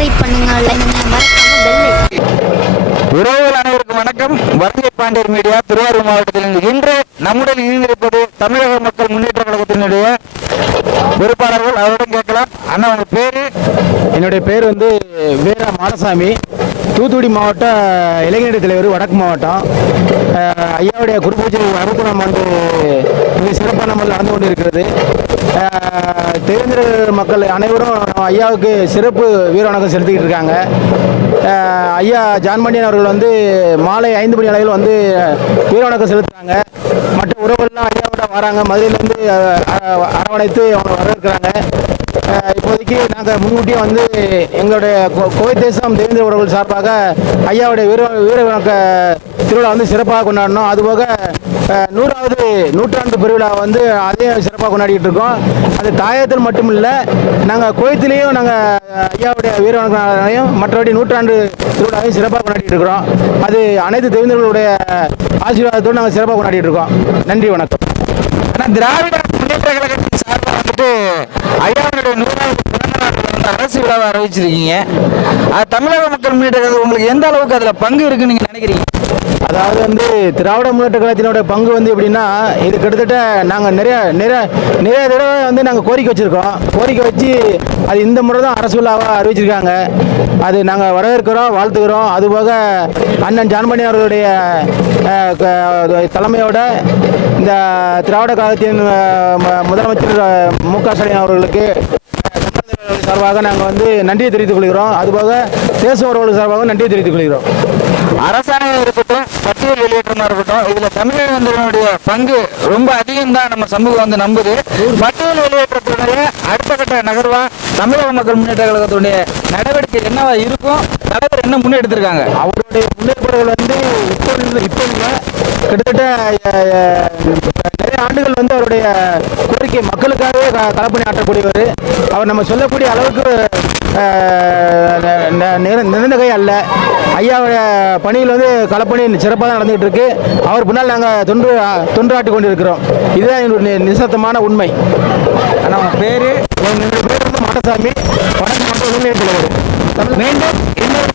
Subscribe பண்ணுங்க உறவுகள் அனைவருக்கும் வணக்கம். வருகை பாண்டியர் மீடியா திருவாரூர் மாவட்டத்தில் இன்று நம்முடன் இணைந்திருப்பது தமிழக மக்கள் முன்னேற்ற கழகத்தினுடைய பொறுப்பாளர்கள். அவரிடம் கேட்கலாம். அண்ணா உங்க பேரு? என்னுடைய பேர் வந்து வீர மாடசாமி தூத்துக்குடி மாவட்ட இளைஞர் தலைவர் வடக்கு மாவட்டம். ஐயாவுடைய குருபூஜை அறுபதாம் ஆண்டு மிக சிறப்பான முறையில் நடந்து கொண்டு இருக்கிறது அஹ், மக்கள் அனைவரும் ஐயாவுக்கு சிறப்பு வீர வணக்கம் செலுத்திக்கிட்டு இருக்காங்க. ஐயா ஜான்மண்டியன் அவர்கள் வந்து மாலை ஐந்து மணி அளவில் வந்து வீர வணக்கம் செலுத்துறாங்க. மற்ற உறவுகள்லாம் ஐயாவோட வராங்க. மதுரையிலேருந்து அரவணைத்து அவங்க வரவேற்கிறாங்க. இப்போதைக்கு நாங்கள் முன்கூட்டியே வந்து எங்களுடைய கோவை தேசம் தேவேந்திர உறவுகள் சார்பாக ஐயாவுடைய வீர வீர வணக்க திருவிழா வந்து சிறப்பாக கொண்டாடணும் அதுபோக நூறாவது நூற்றாண்டு பெருவிழா வந்து அதையும் சிறப்பாக கொண்டாடிட்டு இருக்கோம். அது தாயத்தில் மட்டும் இல்லை நாங்கள் கோயத்திலையும் நாங்கள் ஐயாவுடைய வீர வணக்கம் மற்றபடி நூற்றாண்டு திருவிழாவையும் சிறப்பாக கொண்டாடிட்டு இருக்கிறோம். அது அனைத்து தேவேந்திரர்களுடைய ஆசீர்வாதத்தோடு நாங்கள் சிறப்பாக கொண்டாடிட்டு இருக்கோம். நன்றி வணக்கம். ஆனால் திராவிட முன்னேற்ற கழகத்தின் சார்பாக வந்துட்டு ஐயாவுடைய நூறாவது பிறந்த நாட்டில் வந்து அரசு விழாவை அறிவிச்சிருக்கீங்க. அது தமிழக மக்கள் முன்னேற்ற உங்களுக்கு எந்த அளவுக்கு அதில் பங்கு இருக்குன்னு நீங்கள் நினைக்கிறீங்க? அதாவது வந்து திராவிட முன்னேற்ற கழகத்தினோட பங்கு வந்து எப்படின்னா இது கிட்டத்தட்ட நாங்கள் நிறைய நிறைய நிறைய தடவை வந்து நாங்கள் கோரிக்கை வச்சுருக்கோம். கோரிக்கை வச்சு அது இந்த முறை தான் அரசு விழாவாக அறிவிச்சிருக்காங்க. அது நாங்கள் வரவேற்கிறோம் வாழ்த்துக்கிறோம் அதுபோக அண்ணன் ஜான்மணி அவர்களுடைய தலைமையோட இந்த திராவிட கழகத்தின் முதலமைச்சர் மு க ஸ்டாலின் அவர்களுக்கு சார்பாக நாங்கள் வந்து நன்றியை தெரிவித்துக் கொள்கிறோம். அதுபோக தேச உறவுகள் சார்பாக நன்றியை தெரிவித்துக் கொள்கிறோம். அரசாணை இருக்கட்டும் பட்டியல் வெளியேற்றமா இருக்கட்டும் இதுல தமிழகத்தினுடைய பங்கு ரொம்ப அதிகம் தான் நம்ம சமூகம் வந்து நம்புது. பட்டியல் வெளியேற்றத்தினுடைய அடுத்த கட்ட நகர்வா தமிழக மக்கள் முன்னேற்ற கழகத்துடைய நடவடிக்கை என்னவா இருக்கும் தலைவர் என்ன முன்னெடுத்திருக்காங்க? அவருடைய முன்னேற்பாடுகள் வந்து இப்போ இல்லை இப்போ இல்லை. கிட்டத்தட்ட நிறைய ஆண்டுகள் வந்து அவருடைய கோரிக்கை மக்களுக்காகவே களப்பணி ஆற்றக்கூடியவர். அவர் நம்ம சொல்லக்கூடிய அளவுக்கு அஹ், அல்ல. ஐயாவுடைய பணியில் வந்து களப்பணி சிறப்பாக தான் நடந்துகிட்டு இருக்கு அவர் பின்னால் நாங்கள் தொன்று தொன்றாட்டி கொண்டிருக்கிறோம். இதுதான் எங்களுடைய நிசத்தமான உண்மை. ஆனால் பேர்? பேர் வந்து மாடசாமி. வணக்கம் மாவட்ட மீண்டும் இன்னொரு